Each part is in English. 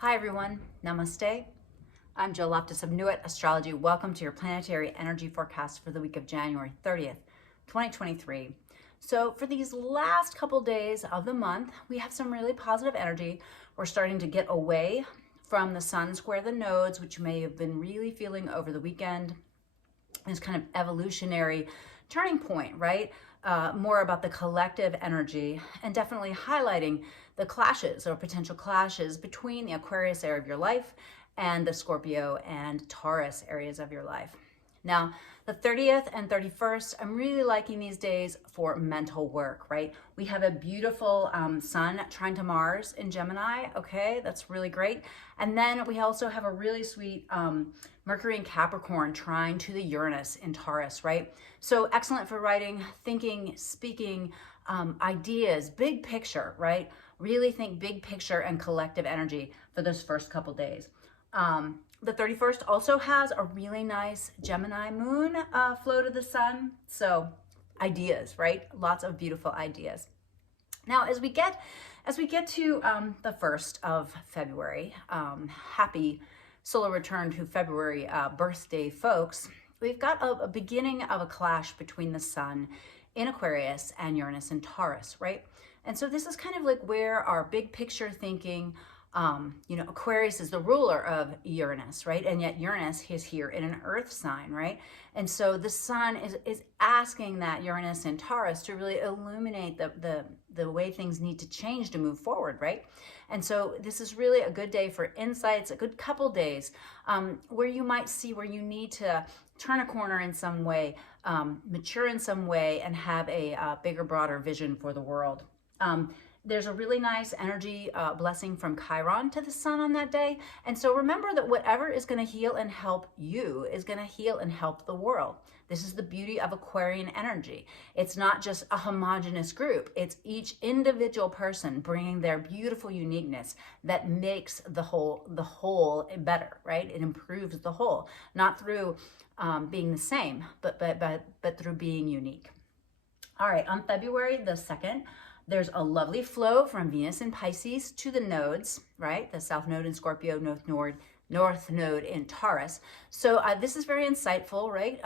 Hi everyone, namaste. I'm Jill Loftus of Nuit, Astrology. Welcome to your planetary energy forecast for the week of January 30th, 2023. So for these last couple days of the month, we have some really positive energy. We're starting to get away from the sun square the nodes, which you may have been really feeling over the weekend. This kind of evolutionary turning point, right? More about the collective energy and definitely highlighting the clashes or potential clashes between the Aquarius area of your life and the Scorpio and Taurus areas of your life. Now, the 30th and 31st, I'm really liking these days for mental work, right? We have a beautiful sun trine to Mars in Gemini, okay? That's really great. And then we also have a really sweet Mercury in Capricorn trine to the Uranus in Taurus, right? So excellent for writing, thinking, speaking, ideas, big picture, right? Really think big picture and collective energy for those first couple days. The 31st also has a really nice Gemini moon flow to the sun. So ideas, right? Lots of beautiful ideas. Now, as we get to the 1st of February, happy solar return to February birthday folks, we've got a beginning of a clash between the sun in Aquarius and Uranus in Taurus, right? And so this is kind of like where our big picture thinking, Aquarius is the ruler of Uranus, right? And yet Uranus is here in an earth sign, right? And so the sun is asking that Uranus and Taurus to really illuminate the way things need to change to move forward, right? And so this is really a good day for insights, a good couple days where you might see where you need to turn a corner in some way, mature in some way, and have a bigger, broader vision for the world. There's a really nice energy blessing from Chiron to the sun on that day. And so remember that whatever is going to heal and help you is going to heal and help the world. This is the beauty of Aquarian energy. It's not just a homogenous group. It's each individual person bringing their beautiful uniqueness that makes the whole better, right? It improves the whole, not through being the same, but through being unique. All right, on February the 2nd, there's a lovely flow from Venus in Pisces to the nodes, right? The South Node in Scorpio, North Node in Taurus. So this is very insightful, right?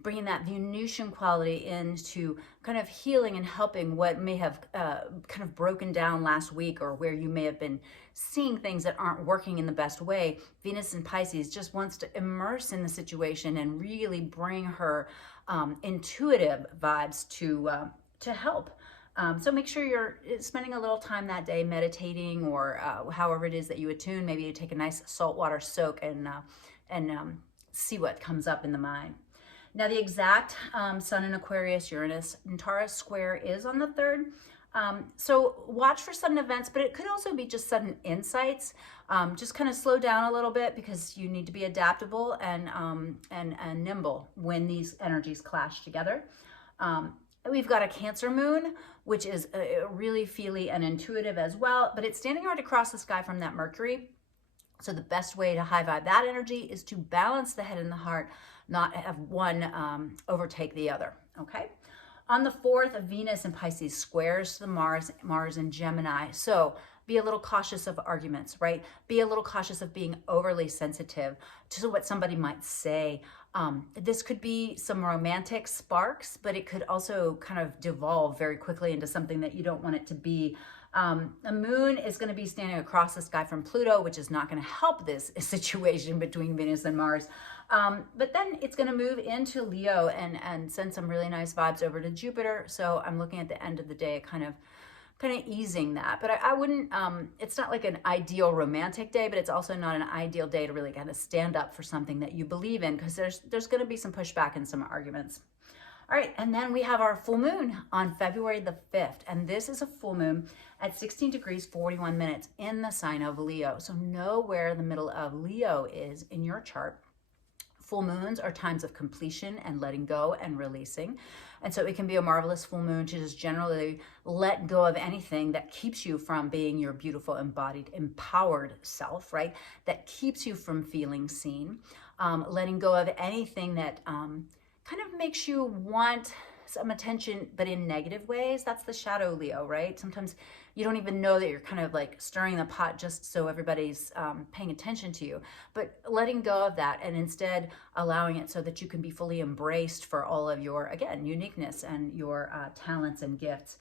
Bringing that Venusian quality into kind of healing and helping what may have kind of broken down last week, or where you may have been seeing things that aren't working in the best way. Venus in Pisces just wants to immerse in the situation and really bring her intuitive vibes to help. So make sure you're spending a little time that day meditating, or however it is that you attune. Maybe you take a nice saltwater soak and see what comes up in the mind. Now, the exact Sun in Aquarius, Uranus and Taurus square is on the 3rd. So watch for sudden events, but it could also be just sudden insights. Just kind of slow down a little bit, because you need to be adaptable and nimble when these energies clash together. We've got a Cancer moon, which is really feely and intuitive as well, but it's standing right across the sky from that Mercury. So the best way to high vibe that energy is to balance the head and the heart, not have one overtake the other, okay? On the 4th, Venus in Pisces squares the Mars in Gemini. So be a little cautious of arguments, right? Be a little cautious of being overly sensitive to what somebody might say. This could be some romantic sparks, but it could also kind of devolve very quickly into something that you don't want it to be. The moon is going to be standing across the sky from Pluto, which is not going to help this situation between Venus and Mars. But then it's going to move into Leo and send some really nice vibes over to Jupiter. So I'm looking at the end of the day, kind of easing that. But I wouldn't, it's not like an ideal romantic day, but it's also not an ideal day to really kind of stand up for something that you believe in, because there's going to be some pushback and some arguments. All right, and then we have our full moon on February the 5th, and this is a full moon at 16 degrees 41 minutes in the sign of Leo. So know where the middle of Leo is in your chart. Full moons are times of completion and letting go and releasing. And so it can be a marvelous full moon to just generally let go of anything that keeps you from being your beautiful, embodied, empowered self, right? That keeps you from feeling seen. Letting go of anything that kind of makes you want some attention, but in negative ways. That's the shadow Leo, right? Sometimes you don't even know that you're kind of like stirring the pot just so everybody's paying attention to you. But letting go of that and instead allowing it so that you can be fully embraced for all of your, again, uniqueness and your talents and gifts.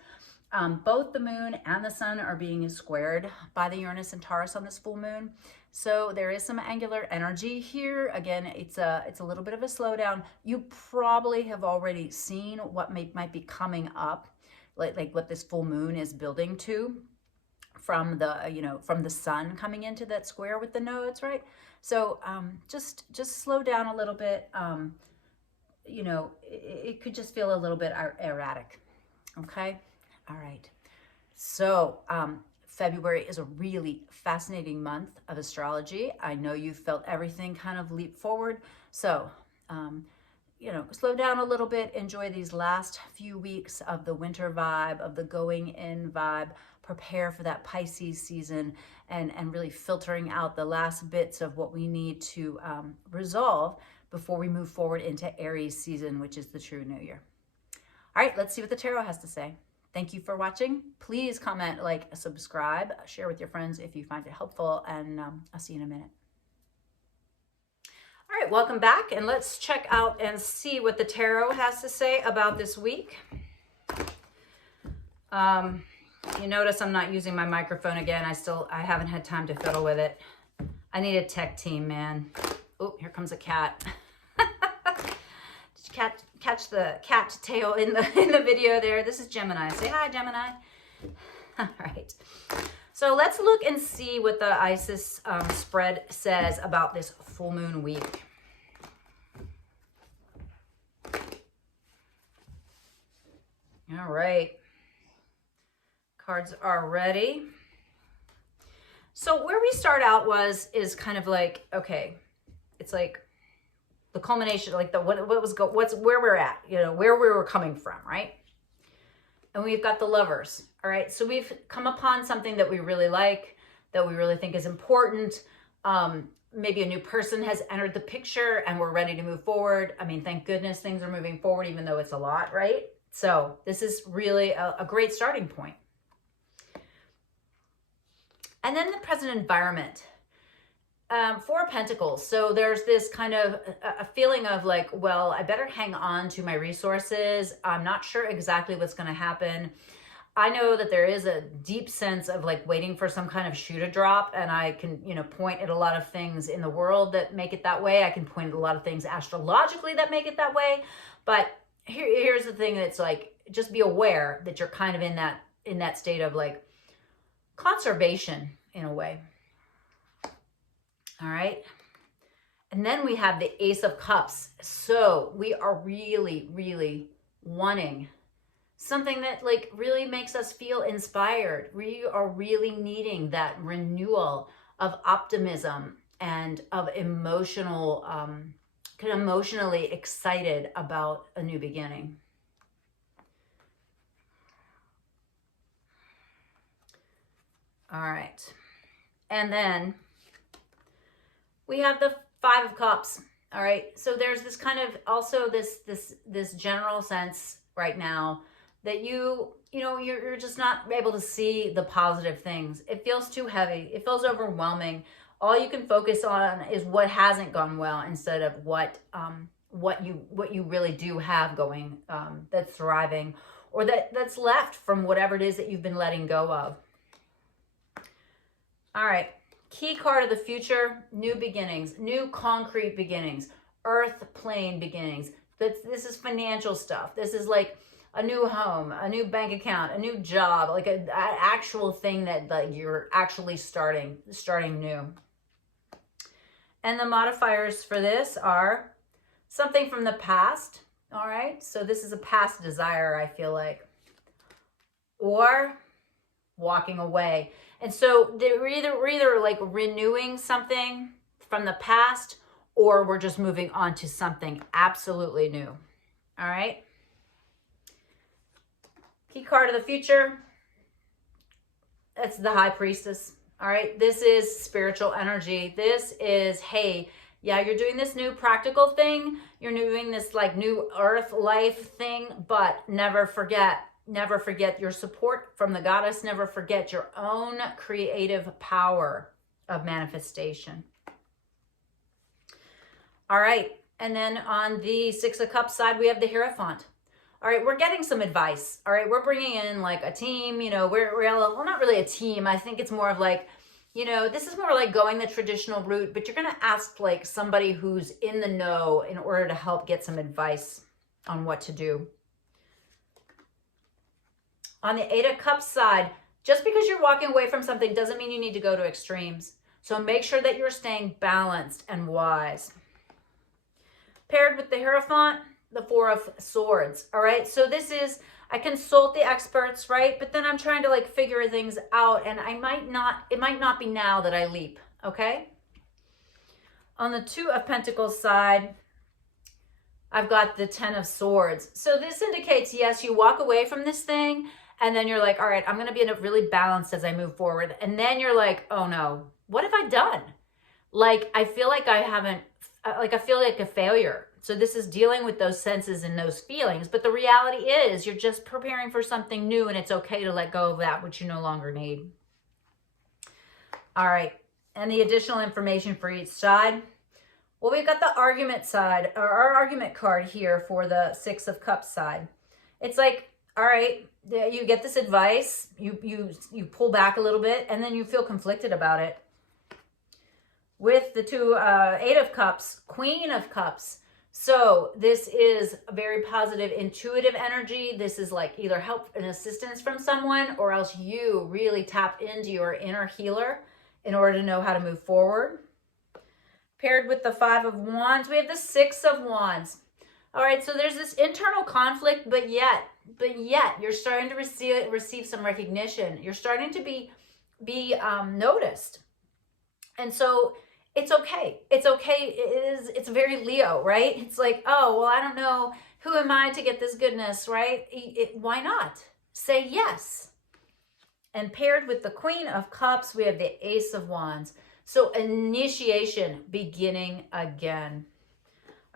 Both the moon and the sun are being squared by the Uranus and Taurus on this full moon. So there is some angular energy here. Again, it's a little bit of a slowdown. You probably have already seen what might be coming up, like what this full moon is building to from the, from the sun coming into that square with the nodes, right? So just slow down a little bit. It could just feel a little bit erratic, okay? All right, so February is a really fascinating month of astrology. I know you've felt everything kind of leap forward. So, slow down a little bit. Enjoy these last few weeks of the winter vibe, of the going in vibe. Prepare for that Pisces season and really filtering out the last bits of what we need to resolve before we move forward into Aries season, which is the true new year. All right, let's see what the tarot has to say. Thank you for watching. Please comment, like, subscribe, share with your friends if you find it helpful, and I'll see you in a minute. All right, welcome back, and let's check out and see what the tarot has to say about this week. You notice I'm not using my microphone again. I haven't had time to fiddle with it. I need a tech team, man. Oh, here comes a cat. Catch the cat tail in the video there. This is Gemini. Say hi, Gemini. All right. So let's look and see what the ISIS spread says about this full moon week. All right. Cards are ready. So where we start out is kind of like, okay, it's like the culmination, like where we're at, where we were coming from, right? And we've got the Lovers, all right? So we've come upon something that we really like, that we really think is important. Maybe a new person has entered the picture and we're ready to move forward. I mean, thank goodness things are moving forward, even though it's a lot, right? So this is really a great starting point. And then the present environment. Four of Pentacles. So there's this kind of a feeling of like, well, I better hang on to my resources. I'm not sure exactly what's going to happen. I know that there is a deep sense of like waiting for some kind of shoe to drop. And I can, point at a lot of things in the world that make it that way. I can point at a lot of things astrologically that make it that way. But here's the thing that's like, just be aware that you're kind of in that state of like conservation in a way. All right. And then we have the Ace of Cups. So we are really, really wanting something that like really makes us feel inspired. We are really needing that renewal of optimism and of emotionally excited about a new beginning. All right. And then we have the Five of Cups. All right. So there's this kind of also this general sense right now that you're just not able to see the positive things. It feels too heavy. It feels overwhelming. All you can focus on is what hasn't gone well instead of what you really do have going, that's thriving, or that's left from whatever it is that you've been letting go of. All right. Key card of the future, new beginnings, new concrete beginnings, earth plane beginnings. This is financial stuff. This is like a new home, a new bank account, a new job, like an actual thing that like you're actually starting new. And the modifiers for this are something from the past. All right. So this is a past desire, I feel like, or walking away. And so we're either like renewing something from the past, or we're just moving on to something absolutely new. All right. Key card of the future. That's the High Priestess. All right. This is spiritual energy. This is, hey, Yeah, you're doing this new practical thing. You're doing this like new earth life thing, but never forget your support from the goddess. Never forget your own creative power of manifestation. All right. And then on the Six of Cups side, we have the Hierophant. All right, we're getting some advice. All right, we're bringing in like a team, you know, we're not really a team. I think it's more of like, you know, this is more like going the traditional route, but you're going to ask like somebody who's in the know in order to help get some advice on what to do. On the Eight of Cups side, just because you're walking away from something doesn't mean you need to go to extremes. So make sure that you're staying balanced and wise. Paired with the Hierophant, the Four of Swords. All right, so this is, I consult the experts, right? But then I'm trying to like figure things out, and it might not be now that I leap, okay? On the Two of Pentacles side, I've got the Ten of Swords. So this indicates, yes, you walk away from this thing, and then you're like, all right, I'm going to be really balanced as I move forward. And then you're like, oh no, what have I done? Like, I feel like I feel like a failure. So this is dealing with those senses and those feelings. But the reality is you're just preparing for something new, and it's okay to let go of that which you no longer need. All right. And the additional information for each side. Well, we've got the argument side, or our argument card here for the Six of Cups side. It's like, all right, you get this advice, you pull back a little bit, and then you feel conflicted about it. With the Eight of Cups, Queen of Cups. So this is a very positive, intuitive energy. This is like either help and assistance from someone, or else you really tap into your inner healer in order to know how to move forward. Paired with the Five of Wands, we have the Six of Wands. All right, so there's this internal conflict, but yet you're starting to receive some recognition. You're starting to be noticed. And so it's okay. It's okay. It's very Leo, right? It's like, oh, well, I don't know. Who am I to get this goodness, right? Why not? Say yes. And paired with the Queen of Cups, we have the Ace of Wands. So initiation, beginning again.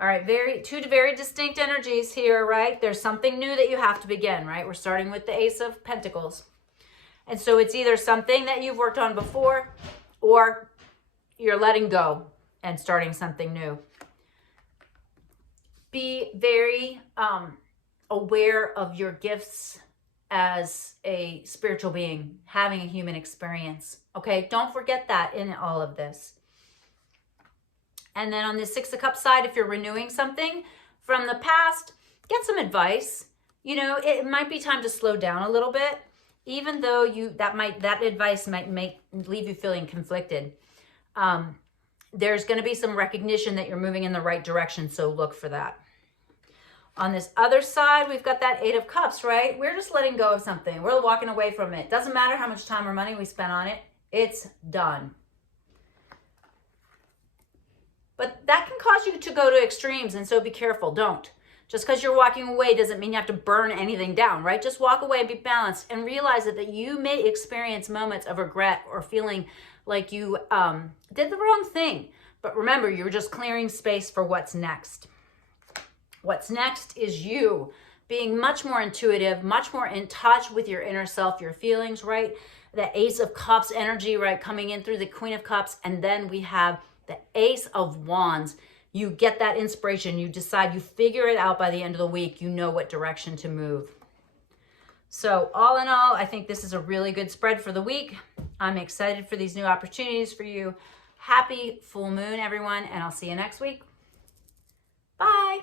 All right, two very distinct energies here, right? There's something new that you have to begin, right? We're starting with the Ace of Pentacles. And so it's either something that you've worked on before, or you're letting go and starting something new. Be very aware of your gifts as a spiritual being, having a human experience. Okay, don't forget that in all of this. And then on the Six of Cups side, if you're renewing something from the past, get some advice. You know, it might be time to slow down a little bit, even though that advice might leave you feeling conflicted. There's going to be some recognition that you're moving in the right direction, so look for that. On this other side, we've got that Eight of Cups, right? We're just letting go of something. We're walking away from it. Doesn't matter how much time or money we spend on it. It's done. But that can cause you to go to extremes, and so be careful. Don't. Just because you're walking away doesn't mean you have to burn anything down, right? Just walk away and be balanced, and realize that you may experience moments of regret or feeling like you did the wrong thing. But remember, you're just clearing space for what's next. What's next is you being much more intuitive, much more in touch with your inner self, your feelings, right? The Ace of Cups energy, right, coming in through the Queen of Cups. And then we have the Ace of Wands. You get that inspiration. You decide, you figure it out by the end of the week. You know what direction to move. So all in all, I think this is a really good spread for the week. I'm excited for these new opportunities for you. Happy full moon, everyone, and I'll see you next week. Bye.